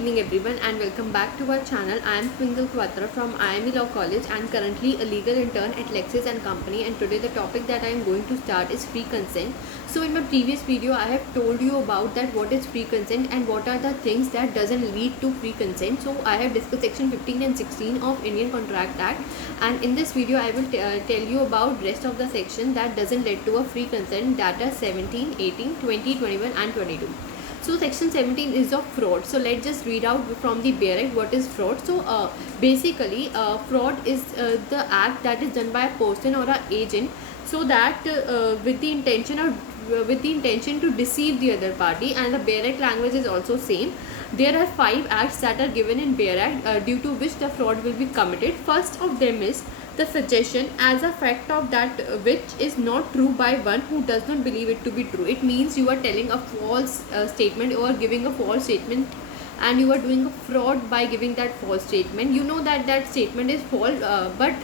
evening everyone and welcome back to our channel. I am Twinkle Quatra from IME Law College and currently a legal intern at Lexis and Company, and today the topic that I am going to start is free consent. So in my previous video I have told you about that what is free consent and what are the things that doesn't lead to free consent. So I have discussed section 15 and 16 of Indian Contract Act, and in this video I will tell you about rest of the section that doesn't lead to a free consent, that are 17, 18, 20, 21 and 22. So section 17 is of fraud. So let's just read out from the Bare Act what is fraud. So basically fraud is the act that is done by a person or an agent so that with the intention to deceive the other party, and the Bare Act language is also same. There are 5 acts that are given in Bare Act due to which the fraud will be committed. First of them is the suggestion as a fact of that which is not true by one who does not believe it to be true. It means you are telling a false statement, or giving a false statement, and you are doing a fraud by giving that false statement. You know that that statement is false, but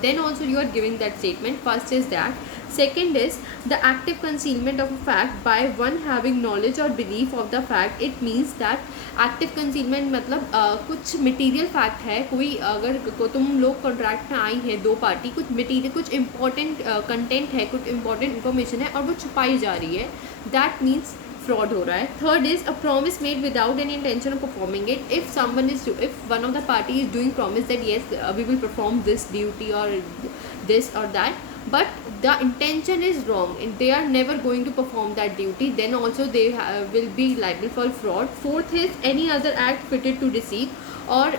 then also you are giving that statement. First is that. Second is the active concealment of a fact by one having knowledge or belief of the fact. It means that active concealment मतलब कुछ material fact है, कोई अगर तुम लोग contract में आई हैं दो पार्टी, कुछ मटेरियल कुछ इंपॉर्टेंट कंटेंट है, कुछ इंपॉर्टेंट इन्फॉर्मेशन है और वो छुपाई जा रही है, दैट मीन्स फ्रॉड हो रहा है. Third is a promise made without any intention of performing it. If one of the party is doing promise that yes we will perform this duty और this or that, but the intention is wrong and they are never going to perform that duty, then also they will be liable for fraud. Fourth is any other act fitted to deceive, or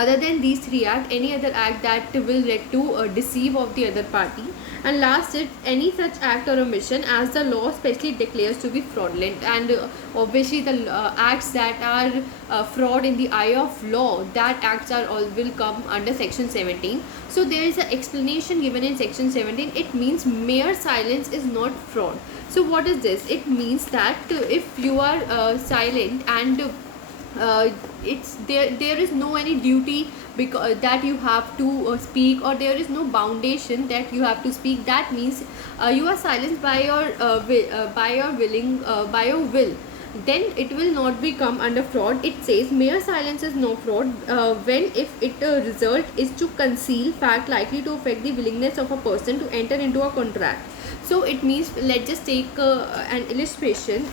other than these 3 acts, any other act that will lead to deceive of the other party. And last is any such act or omission as the law specially declares to be fraudulent. And obviously the acts that are fraud in the eye of law, that acts are all will come under section 17. So there is an explanation given in section 17. It means mere silence is not fraud. So what is this? It means that if you are silent and it's there is no any duty because that you have to speak, or there is no foundation that you have to speak, that means you are silenced by your will, then it will not become under fraud. It says mere silence is no fraud when if it result is to conceal fact likely to affect the willingness of a person to enter into a contract. So it means, let's just take an illustration.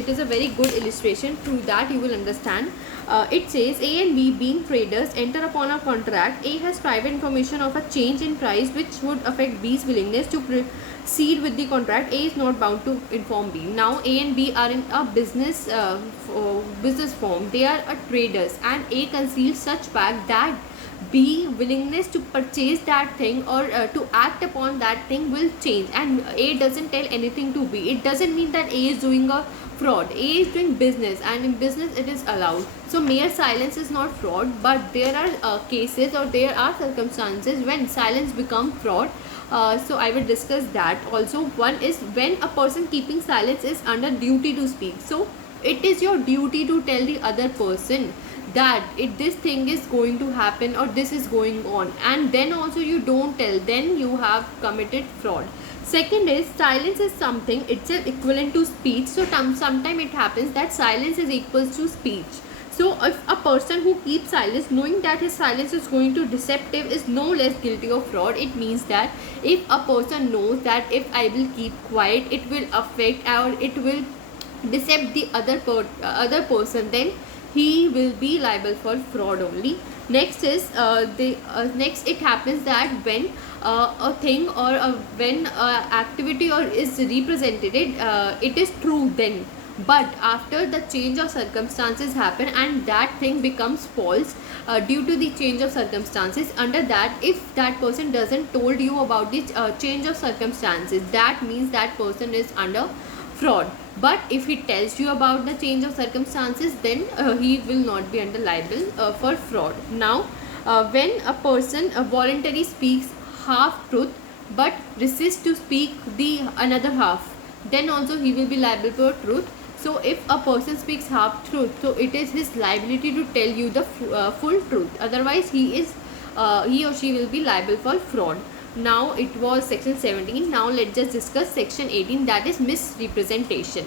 It is a very good illustration. Through that you will understand. It says A and B being traders enter upon a contract. A has private information of a change in price which would affect B's willingness to proceed with the contract. A is not bound to inform B. Now A and B are in a business form. They are traders, and A conceals such fact that B willingness to purchase that thing or to act upon that thing will change, and A doesn't tell anything to B. It doesn't mean that A is doing a fraud. A is doing business, and in business it is allowed. So mere silence is not fraud, but there are cases or there are circumstances when silence becomes fraud. So I will discuss that also. One is when a person keeping silence is under duty to speak. So it is your duty to tell the other person that this thing is going to happen or this is going on, and then also you don't tell, then you have committed fraud. Second is silence is something itself equivalent to speech. So sometimes it happens that silence is equals to speech. So if a person who keeps silence knowing that his silence is going to deceptive is no less guilty of fraud. It means that if a person knows that if I will keep quiet it will affect or it will deceive the other person, then he will be liable for fraud only. Next is next it happens that when a thing or when activity or is represented it is true then, but after the change of circumstances happen and that thing becomes false due to the change of circumstances. Under that, if that person doesn't told you about the change of circumstances, that means that person is under fraud. But if he tells you about the change of circumstances, then he will not be under liable for fraud. Now when a person voluntarily speaks half truth but resists to speak the another half, then also he will be liable for truth. So if a person speaks half truth, so it is his liability to tell you the full truth, otherwise he or she will be liable for fraud. Now it was section 17. Now let's just discuss section 18, that is misrepresentation.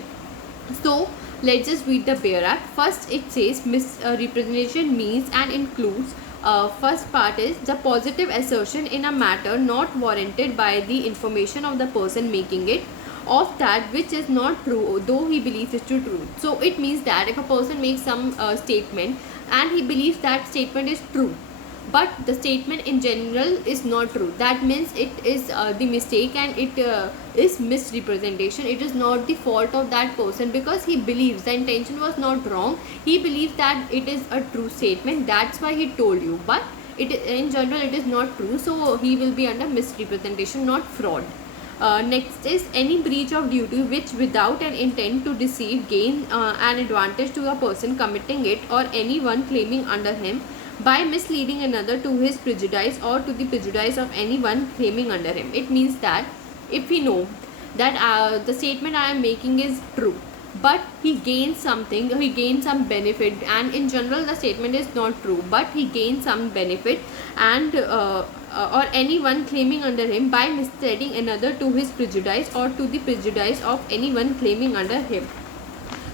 So let's just read the bare act. First, it says misrepresentation means and includes. First part is the positive assertion in a matter not warranted by the information of the person making it, of that which is not true though he believes it to true. So it means that if a person makes some statement and he believes that statement is true, but the statement in general is not true, that means it is the mistake, and it is misrepresentation. It is not the fault of that person, because he believes the intention was not wrong. He believes that it is a true statement, that's why he told you, but it in general it is not true, so he will be under misrepresentation, not fraud. Next is any breach of duty which without an intent to deceive gain an advantage to a person committing it or anyone claiming under him by misleading another to his prejudice or to the prejudice of anyone claiming under him. It means that if we know that the statement I am making is true, but he gains something, he gains some benefit, and in general the statement is not true, but he gains some benefit, and or anyone claiming under him by misleading another to his prejudice or to the prejudice of anyone claiming under him.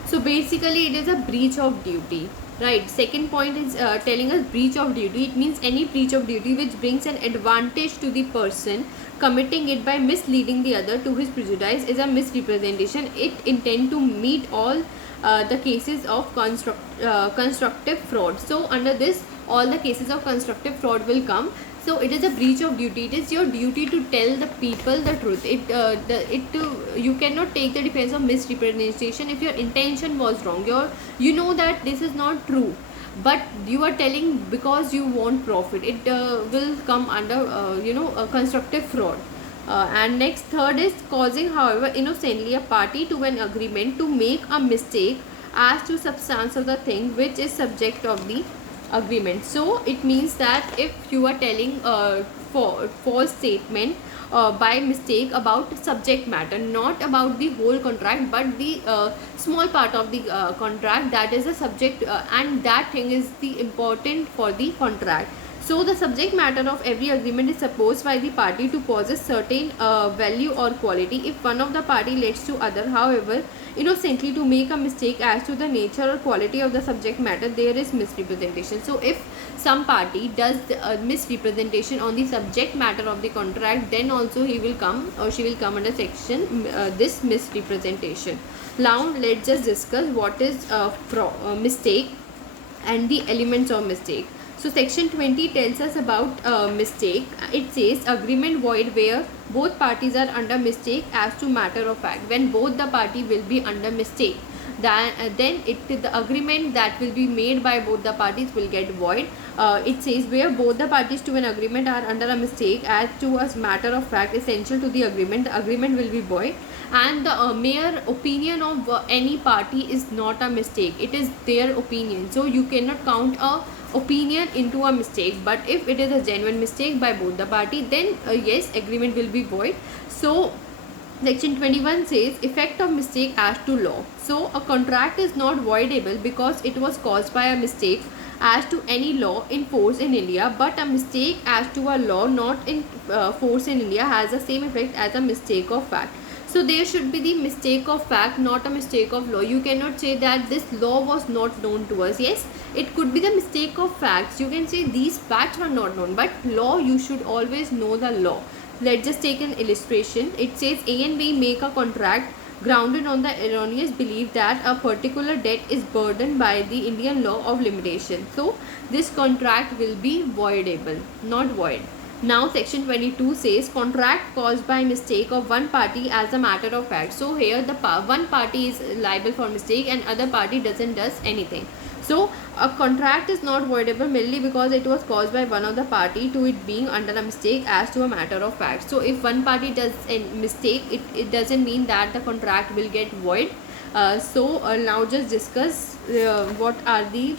So basically it is a breach of duty, right? Second point is telling us breach of duty. It means any breach of duty which brings an advantage to the person committing it by misleading the other to his prejudice is a misrepresentation. It intend to meet all the cases of constructive fraud. So under this all the cases of constructive fraud will come. So it is a breach of duty. It is your duty to tell the people the truth. You cannot take the defense of misrepresentation if your intention was wrong. You know that this is not true, but you are telling because you want profit. It will come under a constructive fraud. And next, third is causing, however innocently, a party to an agreement to make a mistake as to substance of the thing which is subject of the agreement. So it means that if you are telling false statement by mistake about subject matter, not about the whole contract, but the small part of the contract, that is a subject, and that thing is the important for the contract. So the subject matter of every agreement is supposed by the party to possess certain value or quality. If one of the party lets to other, however innocently, to make a mistake as to the nature or quality of the subject matter, there is misrepresentation. So if some party does misrepresentation on the subject matter of the contract, then also he will come or she will come under section this misrepresentation. Now let's just discuss what is mistake and the elements of mistake. So section 20 tells us about mistake. It says agreement void where both parties are under mistake as to matter of fact. When both the party will be under mistake, then the agreement that will be made by both the parties will get void. It says where both the parties to an agreement are under a mistake as to a matter of fact essential to the agreement will be void. And the mere opinion of any party is not a mistake. It is their opinion. So you cannot count a opinion into a mistake, but if it is a genuine mistake by both the party, then yes, agreement will be void. So section 21 says effect of mistake as to law. So a contract is not voidable because it was caused by a mistake as to any law in force in India, but a mistake as to a law not in force in India has the same effect as a mistake of fact. So there should be the mistake of fact, not a mistake of law. You cannot say that this law was not known to us. Yes, it could be the mistake of facts. You can say these facts were not known, but law, you should always know the law. Let's just take an illustration. It says A and B make a contract grounded on the erroneous belief that a particular debt is burdened by the Indian law of limitation. So this contract will be voidable, not void. Now section 22 says contract caused by mistake of one party as a matter of fact. So here the one party is liable for mistake and other party does anything. So a contract is not voidable merely because it was caused by one of the party to it being under a mistake as to a matter of fact. So if one party does a mistake, it doesn't mean that the contract will get void. Now just discuss what are the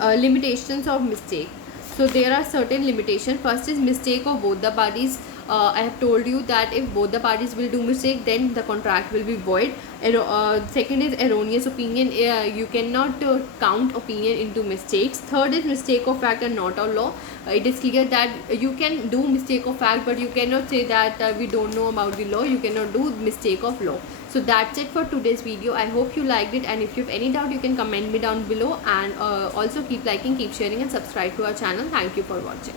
limitations of mistake. So there are certain limitations. First is mistake of both the parties. I have told you that if both the parties will do mistake, then the contract will be void. Second is erroneous opinion. You cannot count opinion into mistakes. Third is mistake of fact and not of law. It is clear that you can do mistake of fact, but you cannot say that we don't know about the law. You cannot do mistake of law. So that's it for today's video. I hope you liked it, and if you have any doubt you can comment me down below, and also keep liking, keep sharing and subscribe to our channel. Thank you for watching.